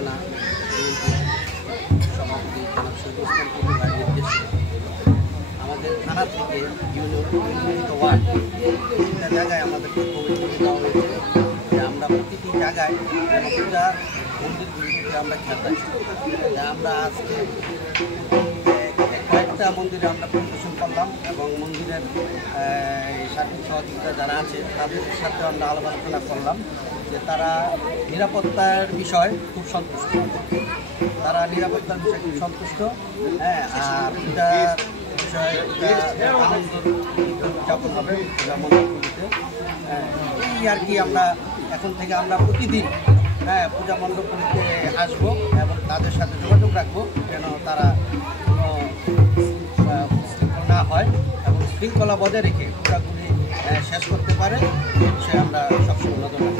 থানা সভাপতি জনাব শহীদুল ইসলাম টুটু ভাইয়ের নির্দেশে আমাদের থানা থেকে ইউনিয়ন ওয়ার্ড তিনটা জায়গায় আমাদেরকে কমিটি দেওয়া হয়েছে যে আমরা প্রতিটি জায়গায় পূজা মন্দিরগুলিতে আমরা খেয়াল রাখি। আমরা আজকে কয়েকটা মন্দিরে আমরা পরিদর্শন করলাম এবং মন্দিরের সার্বিক সহযোগিতা যারা আছে তাদের সাথে আমরা আলাপ আলোচনা করলাম যে তারা নিরাপত্তার বিষয় খুব সন্তুষ্ট। তারা নিরাপত্তার বিষয়ে খুব সন্তুষ্ট। হ্যাঁ, আর পূজার বিষয়ে আনন্দ উদযাপন হবে পূজা মণ্ডপগুলিতে। এই আর কি আমরা এখন থেকে আমরা প্রতিদিন পূজা মণ্ডপগুলিতে আসবো এবং তাদের সাথে যোগাযোগ রাখবো যেন তারা কোনো না হয় এবং শৃঙ্খলা বজায় রেখে পূজাগুলি শেষ করতে পারে সে আমরা সবসময় নজর রাখবো।